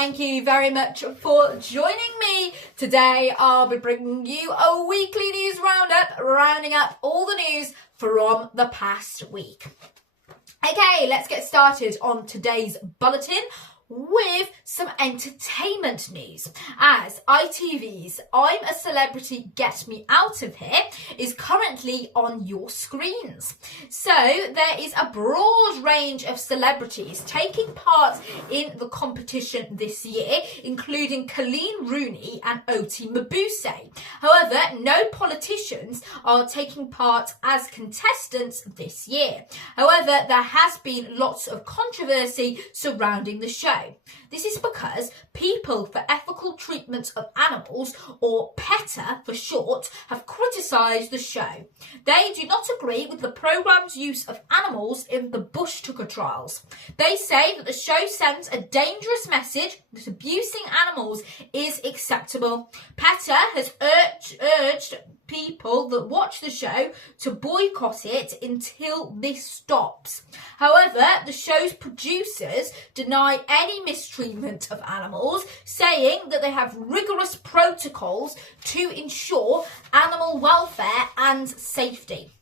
thank you very much for joining me. Today I'll be bringing you a weekly news roundup, rounding up all the news from the past week. Okay, let's get started on today's bulletin with some entertainment news, as ITV's I'm a Celebrity, Get Me Out of Here is currently on your screens. So there is a broad range of celebrities taking part in the competition this year, including Colleen Rooney and Oti Mabuse. However, no politicians are taking part as contestants this year. However, there has been lots of controversy surrounding the show. This is because People for Ethical Treatment of Animals, or PETA for short, have criticised the show. They do not agree with the programme's use of animals in the Bush Tucker trials. They say that the show sends a dangerous message that abusing animals is acceptable. PETA has urged people that watch the show to boycott it until this stops. However, the show's producers deny any mistreatment of animals, saying that they have rigorous protocols to ensure animal welfare and safety.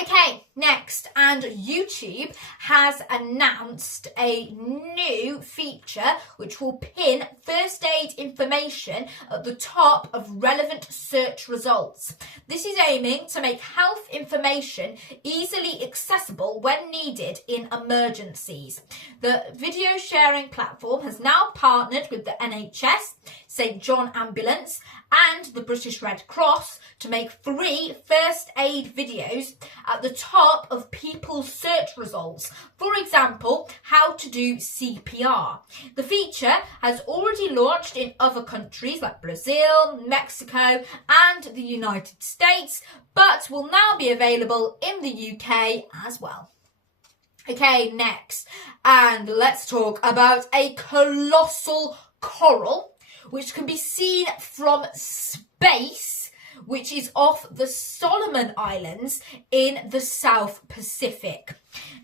Okay, next, and YouTube has announced a new feature which will pin first aid information at the top of relevant search results. This is aiming to make health information easily accessible when needed in emergencies. The video sharing platform has now partnered with the NHS, St John Ambulance and the British Red Cross to make free first aid videos at the top of people's search results. For example, how to do CPR. The feature has already launched in other countries like Brazil, Mexico and the United States, but will now be available in the UK as well. Okay, next, and let's talk about a colossal coral which can be seen from space, which is off the Solomon Islands in the South Pacific.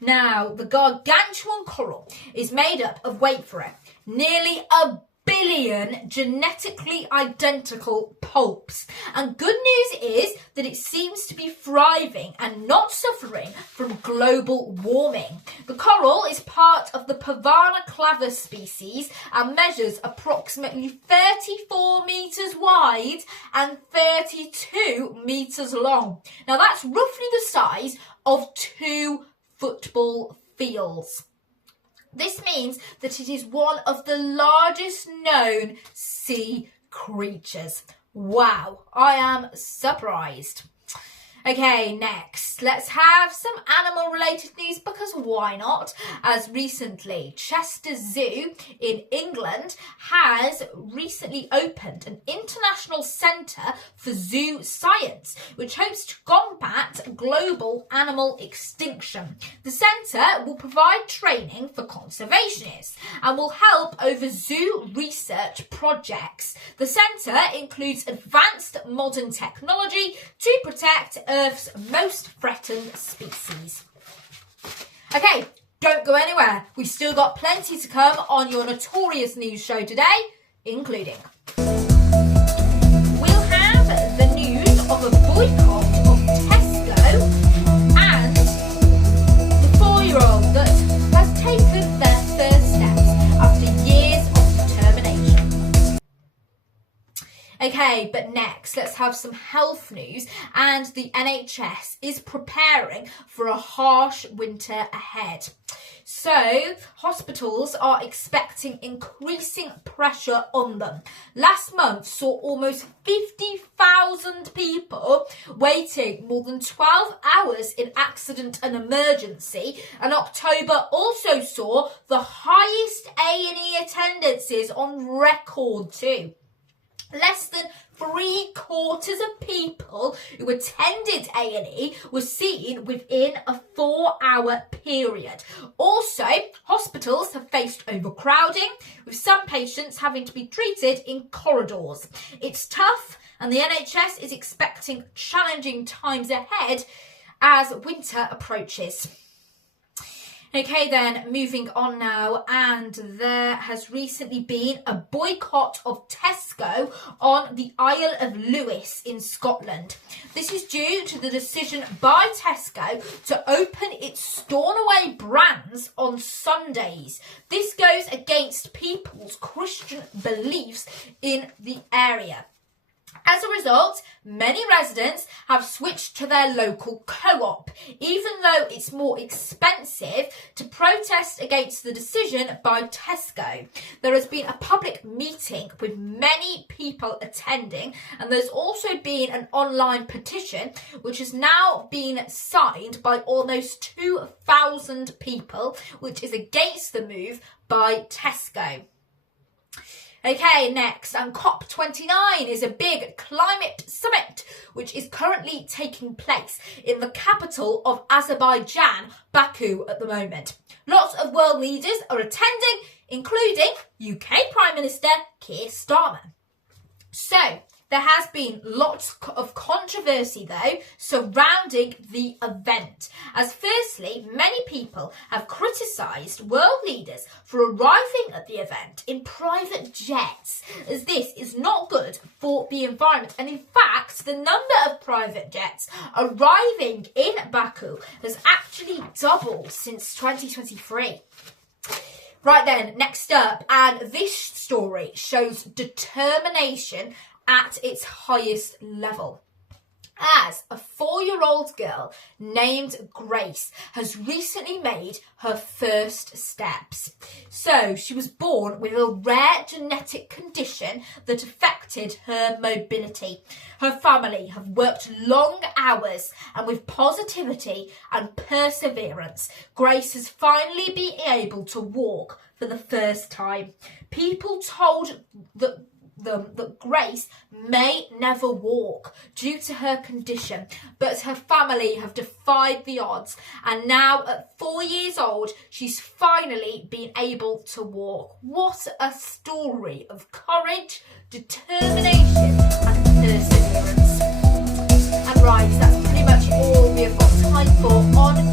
Now, the gargantuan coral is made up of, wait for it, nearly 1 billion genetically identical pulps. And good news is that it seems to be thriving and not suffering from global warming. The coral is part of the Pavana clava species and measures approximately 34 metres wide and 32 metres long. Now that's roughly the size of 2 football fields. This means that it is one of the largest known sea creatures. Wow, I am surprised. Okay, next, let's have some animal-related news, because why not? As recently, Chester Zoo in England has recently opened an international centre for zoo science, which hopes to combat global animal extinction. The centre will provide training for conservationists and will help over zoo research projects. The centre includes advanced modern technology to protect Earth's most threatened species. Okay, don't go anywhere. We've still got plenty to come on your notorious news show today, including we'll have the news of a boycott of Tesco and the 4-year-old that has taken their first steps after years of determination. Okay, but next, let's have some health news, and the NHS is preparing for a harsh winter ahead. So, hospitals are expecting increasing pressure on them. Last month saw almost 50,000 people waiting more than 12 hours in accident and emergency, and October also saw the highest A&E attendances on record too. Less than 3/4 of people who attended A&E were seen within a 4-hour period. Also, hospitals have faced overcrowding, with some patients having to be treated in corridors. It's tough, and the NHS is expecting challenging times ahead as winter approaches. Okay then, moving on now, and there has recently been a boycott of Tesco on the Isle of Lewis in Scotland. This is due to the decision by Tesco to open its Stornoway brands on Sundays. This goes against people's Christian beliefs in the area. As a result, many residents have switched to their local co-op, even though it's more expensive to protest against the decision by Tesco. There has been a public meeting with many people attending, and there's also been an online petition which has now been signed by almost 2,000 people, which is against the move by Tesco. Okay, next, and COP29 is a big climate summit which is currently taking place in the capital of Azerbaijan, Baku, at the moment. Lots of world leaders are attending, including UK Prime Minister Keir Starmer. So, there has been lots of controversy, though, surrounding the event, as firstly, many people have criticised world leaders for arriving at the event in private jets, as this is not good for the environment. And in fact, the number of private jets arriving in Baku has actually doubled since 2023. Right then, next up, and this story shows determination at its highest level, as a 4-year-old girl named Grace has recently made her first steps. So she was born with a rare genetic condition that affected her mobility. Her family have worked long hours, and with positivity and perseverance, Grace has finally been able to walk for the first time. People told them that Grace may never walk due to her condition, but her family have defied the odds, and now at 4 years old she's finally been able to walk. What a story of courage, determination and perseverance. And right, that's pretty much all we have got time for on